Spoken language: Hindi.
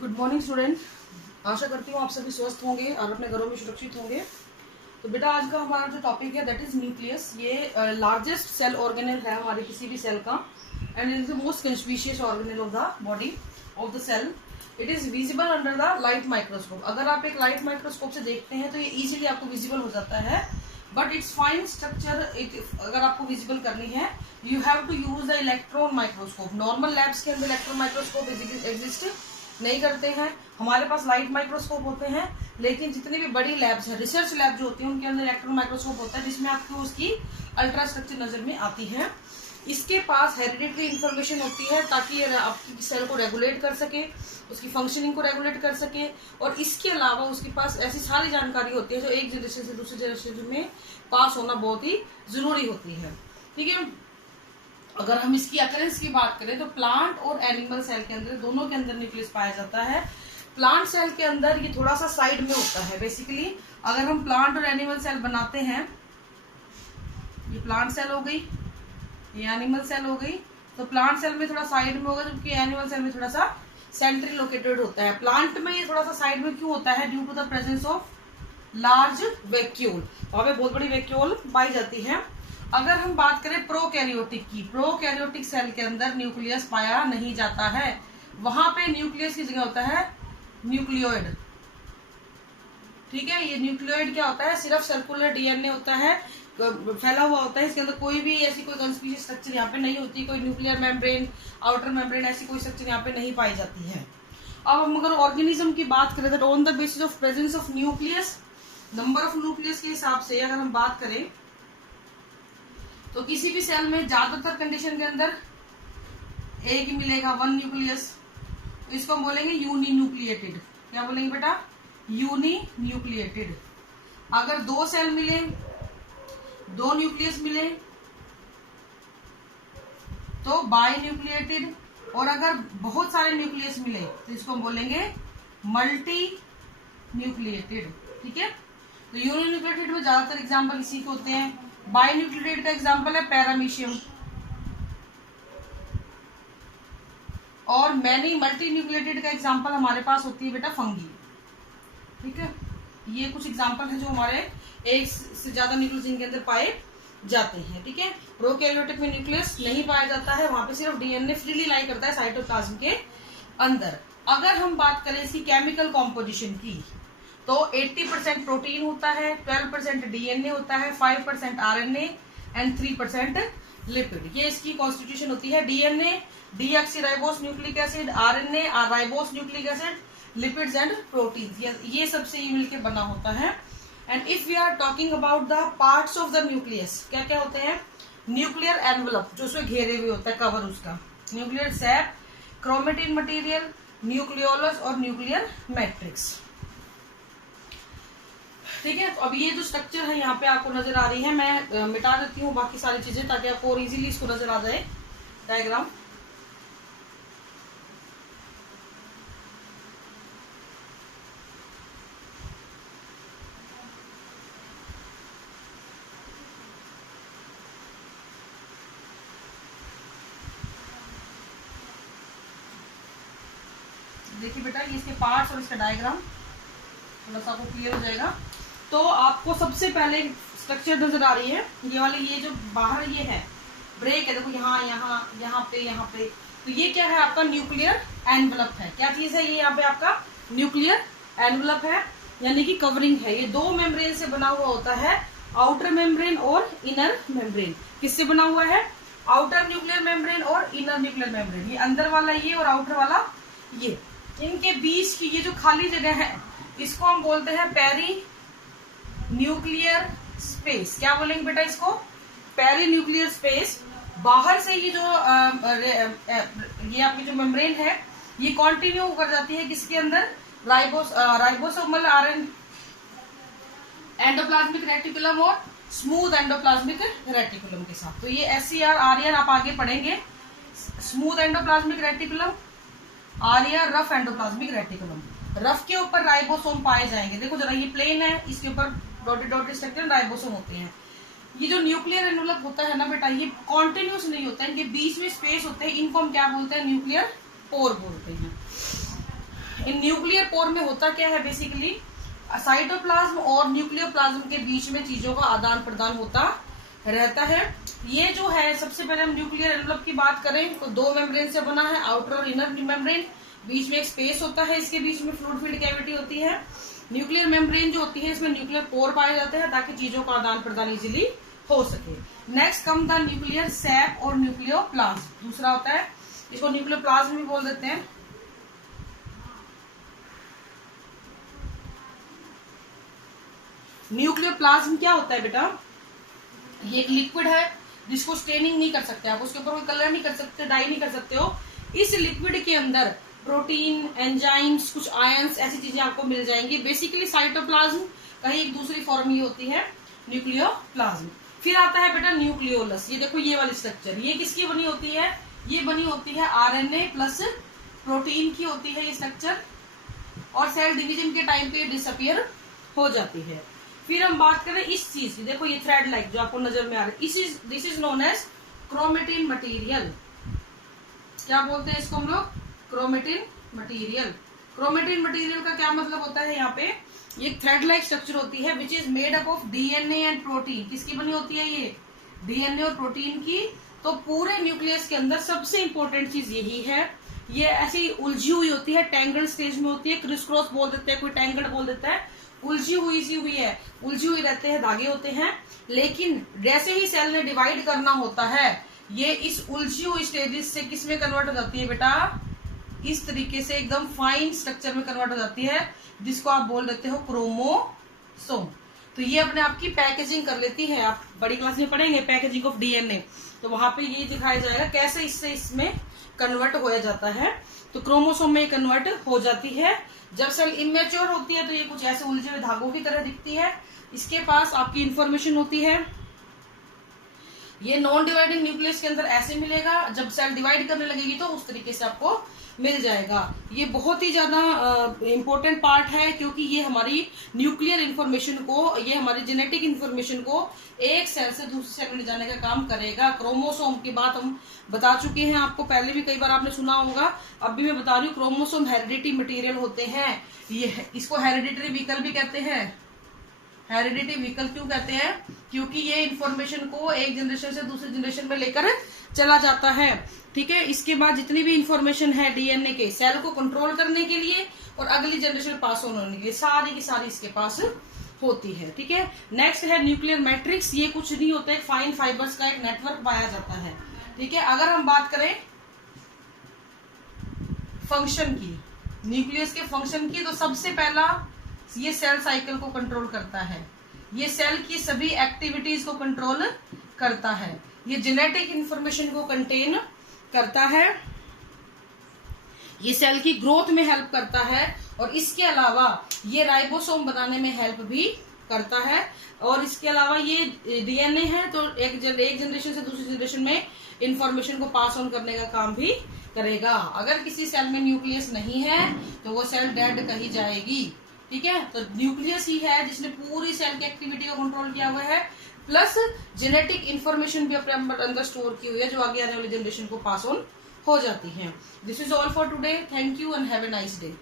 Good morning student. आशा करती हूँ आप सभी स्वस्थ होंगे और अपने घरों में सुरक्षित होंगे। तो बेटा आज का हमारा जो टॉपिक है दैट इज न्यूक्लियस। ये लार्जेस्ट सेल ऑर्गेनेल है हमारे किसी भी सेल का and it is the most conspicuous organelle of the body of the cell. It is visible under the light microscope. अगर आप एक लाइट माइक्रोस्कोप से देखते हैं तो ये इजीली आपको विजिबल हो जाता है, बट इट्स फाइन स्ट्रक्चर अगर आपको विजिबल करनी है you have to use the electron microscope. Normal labs के अंदर इलेक्ट्रॉन माइक्रोस्कोप एग्जिस्ट नहीं करते हैं, हमारे पास लाइट माइक्रोस्कोप होते हैं। लेकिन जितनी भी बड़ी लैब्स है, रिसर्च लैब जो होती है, उनके अंदर इलेक्ट्रॉन माइक्रोस्कोप होता है जिसमें आपको उसकी अल्ट्रा स्ट्रक्चर नजर में आती है। इसके पास हेरिडिटरी इंफॉर्मेशन होती है ताकि ये आपकी सेल को रेगुलेट कर सके, उसकी फंक्शनिंग को रेगुलेट कर सके। और इसके अलावा उसके पास ऐसी सारी जानकारी होती है जो एक जनरेशन से दूसरी जनरेशन में पास होना बहुत ही जरूरी होती है। ठीक है, अगर हम इसकी अकरेंस की बात करें तो प्लांट और एनिमल सेल के अंदर दोनों के अंदर न्यूक्लियस पाया जाता है। प्लांट सेल के अंदर ये थोड़ा सा साइड में होता है। बेसिकली अगर हम प्लांट और एनिमल सेल बनाते हैं, ये प्लांट सेल हो गई, ये एनिमल सेल हो गई, तो प्लांट सेल में थोड़ा साइड में होगा जबकि एनिमल सेल में थोड़ा सा सेंट्रली लोकेटेड होता है। प्लांट में ये थोड़ा सा साइड में क्यों होता है? Due to the presence of large vacuole. वहां पे बहुत बड़ी वैक्यूल पाई जाती है। अगर हम बात करें प्रोकैरियोटिक की, प्रोकैरियोटिक सेल के अंदर न्यूक्लियस पाया नहीं जाता है। वहां पे न्यूक्लियस की जगह होता है न्यूक्लियोइड। ठीक है, ये न्यूक्लियोइड क्या होता है? सिर्फ सर्कुलर डीएनए होता है, फैला हुआ होता है। इसके अंदर कोई भी ऐसी कोई कंस्पिशियस स्ट्रक्चर यहाँ पे नहीं होती, कोई न्यूक्लियर मेम्ब्रेन, आउटर मेम्ब्रेन, ऐसी कोई स्ट्रक्चर यहाँ पे नहीं पाई जाती है। अब हम अगर ऑर्गेनिज्म की बात करें तो on the basis of presence of nucleus, number of nucleus के हिसाब से अगर हम बात करें तो किसी भी सेल में ज्यादातर कंडीशन के अंदर एक ही मिलेगा, वन न्यूक्लियस। तो इसको हम बोलेंगे यूनी न्यूक्लिएटेड। क्या बोलेंगे बेटा? Uninucleated. अगर दो सेल मिले, दो न्यूक्लियस मिले तो बाई न्यूक्लिएटेड। और अगर बहुत सारे न्यूक्लियस मिले तो इसको हम बोलेंगे मल्टी न्यूक्लिएटेड। ठीक है, तो यूनी न्यूक्लिएटेड में ज्यादातर एग्जाम्पल इसी के होते हैं। बाई न्यूक्लिएटेड का एग्जाम्पल है पैरामीशियम, और मैनी मल्टी न्यूक्लिएटेड का एग्जाम्पल हमारे पास होती है बेटा फंगी। ठीक है, ये कुछ एग्जाम्पल है जो हमारे एक से ज्यादा न्यूक्लियस इनके अंदर पाए जाते हैं। ठीक है, प्रोकैरियोटिक में न्यूक्लियस नहीं पाया जाता है, वहां पे सिर्फ डीएनए फ्रीली लाई करता है साइटोप्लाज्म के अंदर। अगर हम बात करें इसकी केमिकल कॉम्पोजिशन की तो 80% प्रोटीन होता है, 12% डीएनए होता है, 5% आरएनए एंड 3% लिपिड। ये इसकी कॉन्स्टिट्यूशन होती है। DNA deoxyribose nucleic acid, RNA ribose nucleic acid, lipids and protein, ये सबसे ये मिलकर बना होता है। And if we are talking about the parts of the nucleus, क्या क्या होते हैं? न्यूक्लियर एनवलप, जो उसमें घेरे हुए होता है, कवर उसका, nuclear SAP, chromatin material, nucleolus और न्यूक्लियर मैट्रिक्स। ठीक है, तो अब ये जो स्ट्रक्चर है यहाँ पे आपको नजर आ रही है, मैं मिटा देती हूँ बाकी सारी चीजें ताकि आपको और इजीली इसको नजर आ जाए डायग्राम। देखिए बेटा, ये इसके पार्ट्स और इसका डायग्राम थोड़ा सा आपको क्लियर हो जाएगा। तो आपको सबसे पहले स्ट्रक्चर नजर आ रही है, ये वाली, ये जो बाहर ये है ब्रेक है, देखो यहाँ यहाँ यहाँ पे, तो ये क्या है? आपका न्यूक्लियर एनवलप है। क्या चीज है ये? यहाँ पे आपका न्यूक्लियर एनवलप है, यानी कि कवरिंग है। ये दो मेम्ब्रेन से बना हुआ होता है, आउटर मेम्ब्रेन और इनर मेम्ब्रेन। किससे बना हुआ है? आउटर न्यूक्लियर मेम्ब्रेन और इनर न्यूक्लियर मेम्ब्रेन। ये अंदर वाला ये और आउटर वाला ये, इनके बीच की ये जो खाली जगह है इसको हम बोलते हैं पेरी न्यूक्लियर स्पेस। क्या बोलेंगे बेटा इसको? Perinuclear space. बाहर से ये जो ये आपकी जो मेम्ब्रेन है ये कंटिन्यू कर जाती है किसके अंदर? राइबोसोमल आरएन एंडोप्लाज्मिक रेटिकुलम और स्मूथ एंडोप्लाज्मिक रेटिकुलम के साथ। तो ये एससीआर आरएन आप आगे पढ़ेंगे। Smooth endoplasmic reticulum, RN rough endoplasmic reticulum. Rough के ऊपर राइबोसोम पाए जाएंगे। देखो जरा, ये प्लेन है, इसके ऊपर डॉटेड डॉटेड स्ट्रक्चर राइबोसोम होते हैं। ये जो न्यूक्लियर एनवलप होता है ना बेटा, ये कॉन्टिन्यूस नहीं होता है, इनके बीच में स्पेस होते हैं, इनको हम क्या बोलते हैं? न्यूक्लियर पोर बोलते हैं। इन न्यूक्लियर पोर में होता क्या है, बेसिकली साइटोप्लाज्म और न्यूक्लियोप्लाज्म के बीच में चीजों का आदान प्रदान होता रहता है। ये जो है, सबसे पहले हम न्यूक्लियर एनवलप की बात करें तो 2 मेम्ब्रेन से बना है, आउटर और इनर मेम्ब्रेन। बीच में एक स्पेस होता है, इसके बीच में फ्लूइड फील्ड कैविटी होती है। न्यूक्लियर मेम्ब्रेन जो होती है इसमें न्यूक्लियर पोर पाए जाते हैं ताकि चीजों का आदान प्रदान इजीली हो सके। Next come the nuclear SAP और न्यूक्लियोप्लाज्म। दूसरा होता है, इसको न्यूक्लियोप्लाज्म भी बोल देते हैं। न्यूक्लियोप्लाज्म क्या होता है बेटा, ये एक लिक्विड है जिसको स्टेनिंग नहीं कर सकते आप, उसके ऊपर कोई कलर नहीं कर सकते, डाई नहीं कर सकते हो। इस लिक्विड के अंदर प्रोटीन, एंजाइम्स, कुछ आयंस, ऐसी चीजें आपको मिल जाएंगी। बेसिकली साइटोप्लाज्म का ही एक दूसरी फॉर्म ये होती है न्यूक्लियोप्लाज्म। फिर आता है बेटा न्यूक्लियोलस। ये देखो ये वाली स्ट्रक्चर, ये किसकी बनी होती है, ये बनी होती है आरएनए प्लस प्रोटीन की होती है ये स्ट्रक्चर, और सेल डिवीजन के टाइम पे डिसअपियर हो जाती है। फिर हम बात करें इस चीज की, देखो ये थ्रेड लाइक जो आपको नजर में आ रहा है, this is known as chromatin material. क्या बोलते हैं इसको हम लोग, क्रोमेटिन मटेरियल। क्रोमेटिन मटेरियल का क्या मतलब होता है, यहाँ पे ये थ्रेड लाइक स्ट्रक्चर होती है which is made up of DNA and protein. किसकी बनी होती है ये, डीएनए और प्रोटीन की। तो पूरे न्यूक्लियस के अंदर सबसे इंपॉर्टेंट चीज यही है, ये ऐसी उलझी हुई होती है, टैंगल स्टेज में होती है, क्रिस क्रॉस बोल देते हैं, कोई टैंगल बोल देता है, उलझी हुई सी हुई है, उलझी हुई रहते हैं, धागे होते हैं। लेकिन जैसे ही सेल ने डिवाइड करना होता है, ये इस उलझी हुई स्टेजेस से किस में कन्वर्ट हो जाती है बेटा, इस तरीके से एकदम फाइन स्ट्रक्चर में कन्वर्ट हो जाती है, जिसको आप बोल देते हो क्रोमोसोम। तो ये अपने आप की पैकेजिंग कर लेती है। आप बड़ी क्लास में पढ़ेंगे पैकेजिंग ऑफ डीएनए, तो वहां पे ये दिखाया जाएगा कैसे इससे इसमें कन्वर्ट हो जाता है। तो क्रोमोसोम में कन्वर्ट हो जाती है। जब सेल इमेच्योर होती है तो ये कुछ ऐसे उलझे हुए धागों की तरह दिखती है। इसके पास आपकी इंफॉर्मेशन होती है, ये नॉन डिवाइडिंग न्यूक्लियस के अंदर ऐसे मिलेगा, जब सेल डिवाइड करने लगेगी तो उस तरीके से आपको मिल जाएगा। ये बहुत ही ज्यादा इंपॉर्टेंट पार्ट है, क्योंकि ये हमारी न्यूक्लियर इंफॉर्मेशन को, ये हमारी जेनेटिक इंफॉर्मेशन को एक सेल से दूसरे सेल में ले जाने का काम करेगा। क्रोमोसोम की बात हम बता चुके हैं आपको, पहले भी कई बार आपने सुना होगा, अब भी मैं बता रही हूँ। क्रोमोसोम हेरिडिटी मटेरियल होते हैं, ये इसको हेरिडिटरी व्हीकल भी कहते हैं। हेरिडिटरी व्हीकल क्यों कहते हैं, क्योंकि ये इंफॉर्मेशन को एक जनरेशन से दूसरे जनरेशन में लेकर चला जाता है। ठीक है, इसके बाद जितनी भी इंफॉर्मेशन है डीएनए के, सेल को कंट्रोल करने के लिए और अगली जनरेशन पास ऑन होने के लिए, सारी की सारी इसके पास होती है। ठीक है, नेक्स्ट है न्यूक्लियर मैट्रिक्स। ये कुछ नहीं होता है, फाइन फाइबर्स का एक नेटवर्क पाया जाता है। ठीक है, अगर हम बात करें फंक्शन की, न्यूक्लियस के फंक्शन की, तो सबसे पहला ये सेल साइकिल को कंट्रोल करता है, ये सेल की सभी एक्टिविटीज को कंट्रोल करता है, ये जेनेटिक इंफॉर्मेशन को कंटेन करता है, ये सेल की ग्रोथ में हेल्प करता है, और इसके अलावा ये राइबोसोम बनाने में हेल्प भी करता है। और इसके अलावा ये डीएनए है, तो एक जनरेशन से दूसरी जनरेशन में इंफॉर्मेशन को पास ऑन करने का काम भी करेगा। अगर किसी सेल में न्यूक्लियस नहीं है तो वो सेल डेड कही जाएगी। ठीक है, तो न्यूक्लियस ही है जिसने पूरी सेल की एक्टिविटी को कंट्रोल किया हुआ है, प्लस जेनेटिक इंफॉर्मेशन भी अपने अंदर स्टोर की हुई है, जो आगे आने वाली जनरेशन को पास ऑन हो जाती है। This is all for today. Thank you and have a nice day.